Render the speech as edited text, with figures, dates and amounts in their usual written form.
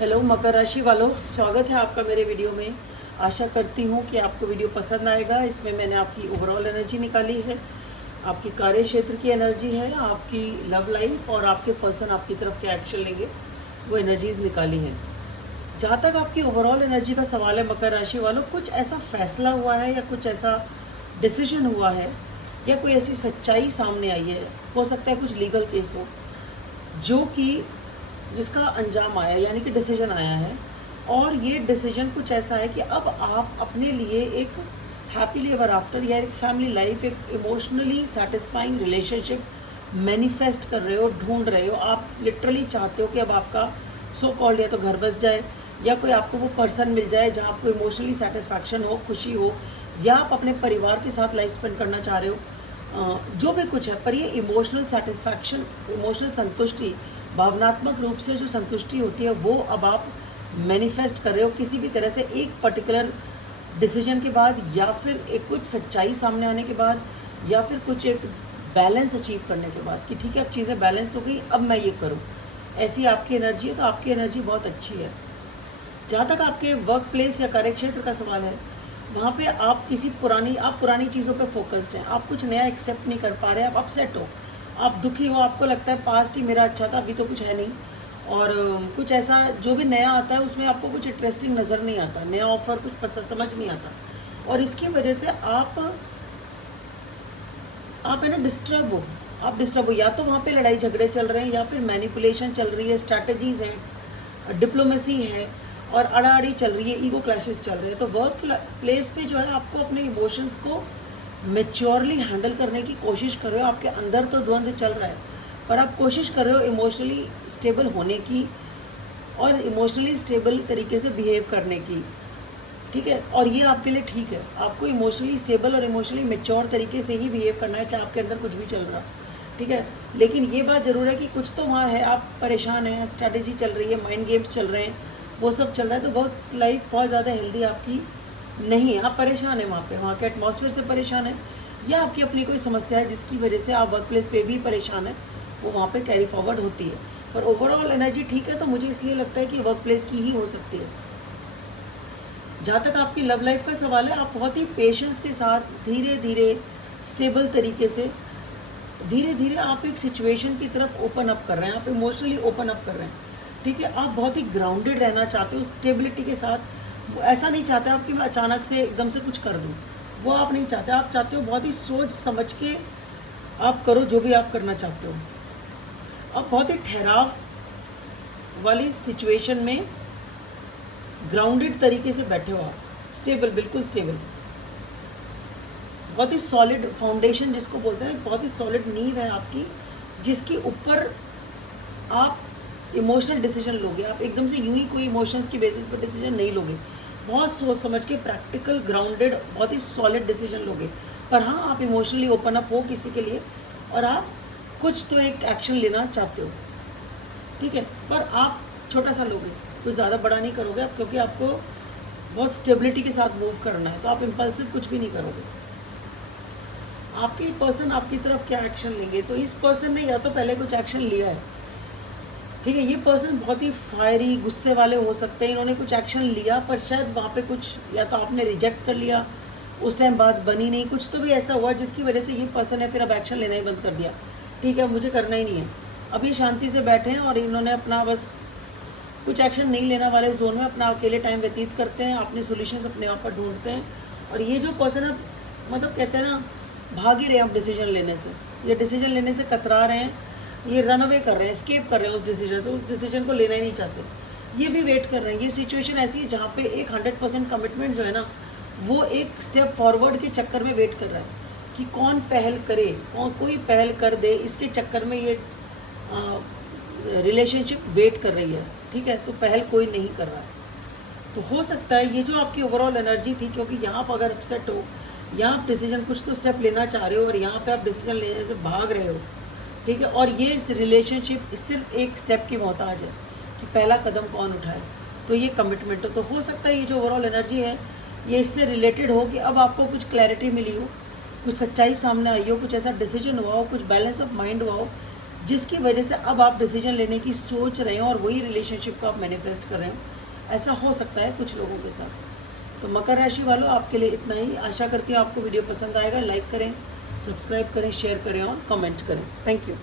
Hello मकर राशि वालों, स्वागत है आपका मेरे वीडियो में। आशा करती हूँ कि आपको वीडियो पसंद आएगा। इसमें मैंने आपकी ओवरऑल एनर्जी निकाली है, आपकी कार्य क्षेत्र की एनर्जी है, आपकी लव लाइफ और आपके पर्सन आपकी तरफ क्या एक्शन लेंगे वो एनर्जीज निकाली हैं। जहाँ तक आपकी ओवरऑल एनर्जी का सवाल है मकर राशि वालों, कुछ ऐसा फैसला हुआ है या कुछ ऐसा डिसीजन हुआ है या कोई ऐसी सच्चाई सामने आई है, हो सकता है कुछ लीगल केस हो, जो कि जिसका अंजाम आया यानी कि डिसीजन आया है। और ये डिसीजन कुछ ऐसा है कि अब आप अपने लिए एक हैप्पीली एवर आफ्टर या एक फैमिली लाइफ, एक इमोशनली सेटिस्फाइंग रिलेशनशिप मैनिफेस्ट कर रहे हो, ढूंढ रहे हो। आप लिटरली चाहते हो कि अब आपका सो कॉल्ड या तो घर बस जाए या कोई आपको वो पर्सन मिल जाए जहाँ आपको इमोशनली सेटिस्फैक्शन हो, खुशी हो, या आप अपने परिवार के साथ लाइफ स्पेंड करना चाह रहे हो। जो भी कुछ है, पर ये इमोशनल सेटिस्फैक्शन, इमोशनल संतुष्टि, भावनात्मक रूप से जो संतुष्टि होती है वो अब आप मैनिफेस्ट कर रहे हो किसी भी तरह से, एक पर्टिकुलर डिसीजन के बाद या फिर एक कुछ सच्चाई सामने आने के बाद या फिर कुछ एक बैलेंस अचीव करने के बाद कि ठीक है अब चीज़ें बैलेंस हो गई, अब मैं ये करूँ। ऐसी आपकी एनर्जी है, तो आपकी एनर्जी बहुत अच्छी है। जहाँ तक आपके वर्क प्लेस या कार्यक्षेत्र का सवाल है, वहाँ पे आप पुरानी चीज़ों पे फोकस्ड हैं। आप कुछ नया एक्सेप्ट नहीं कर पा रहे, आप अपसेट हो, आप दुखी हो, आपको लगता है पास्ट ही मेरा अच्छा था, अभी तो कुछ है नहीं। और कुछ ऐसा जो भी नया आता है उसमें आपको कुछ इंटरेस्टिंग नज़र नहीं आता, नया ऑफर कुछ पसंद समझ नहीं आता, और इसकी वजह से आप है ना डिस्टर्ब हो। आप डिस्टर्ब हो, या तो वहाँ पे लड़ाई झगड़े चल रहे हैं या फिर मैनिपुलेशन चल रही है, स्ट्रैटेजीज हैं, डिप्लोमेसी है और अड़ाअड़ी चल रही है, ईगो क्लैशेस चल रहे हैं। तो वर्क प्लेस पे जो है आपको अपने इमोशंस को मेच्योरली हैंडल करने की कोशिश कर रहे हो। आपके अंदर तो द्वंद्व चल रहा है, पर आप कोशिश कर रहे हो इमोशनली स्टेबल होने की और इमोशनली स्टेबल तरीके से बिहेव करने की, ठीक है। और ये आपके लिए ठीक है, आपको इमोशनली स्टेबल और इमोशनली मेच्योर तरीके से ही बिहेव करना है, चाहे आपके अंदर कुछ भी चल रहा, ठीक है। लेकिन ये बात ज़रूर है कि कुछ तो वहाँ है, आप परेशान हैं, स्ट्रैटेजी चल रही है, माइंड गेम्स चल रहे हैं, वो सब चल रहा है। तो वर्क लाइफ बहुत ज़्यादा हेल्दी आपकी नहीं है, आप परेशान हैं वहाँ पे, वहाँ के एटमॉस्फेयर से परेशान है, या आपकी अपनी कोई समस्या है जिसकी वजह से आप वर्क प्लेस पे भी परेशान है, वो वहाँ पे कैरी फॉरवर्ड होती है। पर ओवरऑल एनर्जी ठीक है, तो मुझे इसलिए लगता है कि वर्क प्लेस की ही हो सकती है। जहाँ तक आपकी लव लाइफ का सवाल है, आप बहुत ही पेशेंस के साथ धीरे धीरे स्टेबल तरीके से धीरे धीरे आप एक सिचुएशन की तरफ ओपन अप कर रहे हैं, आप इमोशनली ओपन अप कर रहे हैं, ठीक है। आप बहुत ही ग्राउंडेड रहना चाहते हो स्टेबिलिटी के साथ। ऐसा नहीं चाहते आप कि मैं अचानक से एकदम से कुछ कर दूं, वो आप नहीं चाहते। आप चाहते हो बहुत ही सोच समझ के आप करो जो भी आप करना चाहते हो। आप बहुत ही ठहराव वाली सिचुएशन में ग्राउंडेड तरीके से बैठे हो, आप स्टेबल, बिल्कुल स्टेबल, बहुत ही सॉलिड फाउंडेशन जिसको बोलते हैं, बहुत ही सॉलिड नींव है आपकी, जिसके ऊपर आप इमोशनल डिसीजन लोगे। आप एकदम से यूं ही कोई इमोशंस की बेसिस पर डिसीजन नहीं लोगे, बहुत सोच समझ के प्रैक्टिकल ग्राउंडेड बहुत ही सॉलिड डिसीजन लोगे। पर हाँ, आप इमोशनली ओपन अप हो किसी के लिए और आप कुछ तो एक एक्शन लेना चाहते हो, ठीक है। पर आप छोटा सा लोगे, कुछ ज़्यादा बड़ा नहीं करोगे आप, क्योंकि आपको बहुत स्टेबिलिटी के साथ मूव करना है, तो आप इम्पल्सिव कुछ भी नहीं करोगे। आपके पर्सन आपकी तरफ क्या एक्शन लेंगे, तो इस पर्सन ने या तो पहले कुछ एक्शन लिया है, ठीक है। ये पर्सन बहुत ही फायरी गुस्से वाले हो सकते हैं, इन्होंने कुछ एक्शन लिया पर शायद वहाँ पे कुछ या तो आपने रिजेक्ट कर लिया, उस टाइम बात बनी नहीं, कुछ तो भी ऐसा हुआ जिसकी वजह से ये पर्सन है फिर अब एक्शन लेना ही बंद कर दिया, ठीक है, मुझे करना ही नहीं है। अब ये शांति से बैठे हैं और इन्होंने अपना बस कुछ एक्शन नहीं लेना वाले जोन में अपना अकेले टाइम व्यतीत करते हैं, अपने सोल्यूशंस अपने आप पर ढूंढते हैं। और ये जो पर्सन है, मतलब कहते हैं ना, भाग ही रहे हैं आप डिसीजन लेने से, ये डिसीजन लेने से कतरा रहे हैं, ये रन अवे कर रहे हैं, स्केप कर रहे हैं उस डिसीजन से, उस डिसीजन को लेना ही नहीं चाहते, ये भी वेट कर रहे हैं। ये सिचुएशन ऐसी है जहाँ पे एक 100% कमिटमेंट जो है ना, वो एक स्टेप फॉरवर्ड के चक्कर में वेट कर रहा है कि कौन पहल करे, कोई पहल कर दे, इसके चक्कर में ये रिलेशनशिप वेट कर रही है, ठीक है। तो पहल कोई नहीं कर रहा है। तो हो सकता है ये जो आपकी ओवरऑल एनर्जी थी, क्योंकि यहाँ पर अगर अपसेट हो, यहाँ आप डिसीजन कुछ तो स्टेप लेना चाह रहे हो और यहाँ पे आप डिसीजन लेने से भाग रहे हो, ठीक है। और ये इस रिलेशनशिप सिर्फ एक स्टेप की मोहताज है कि पहला कदम कौन उठाए, तो ये कमिटमेंट हो। तो हो सकता है ये जो ओवरऑल एनर्जी है ये इससे रिलेटेड हो कि अब आपको कुछ क्लैरिटी मिली हो, कुछ सच्चाई सामने आई हो, कुछ ऐसा डिसीजन हुआ हो, कुछ बैलेंस ऑफ माइंड हुआ हो जिसकी वजह से अब आप डिसीजन लेने की सोच रहे हो और वही रिलेशनशिप को आप मैनिफेस्ट कर रहे हो। ऐसा हो सकता है कुछ लोगों के साथ। तो मकर राशि वालों, आपके लिए इतना ही। आशा करती हूँ आपको वीडियो पसंद आएगा। लाइक करें, सब्सक्राइब करें, शेयर करें और कमेंट करें। Thank you.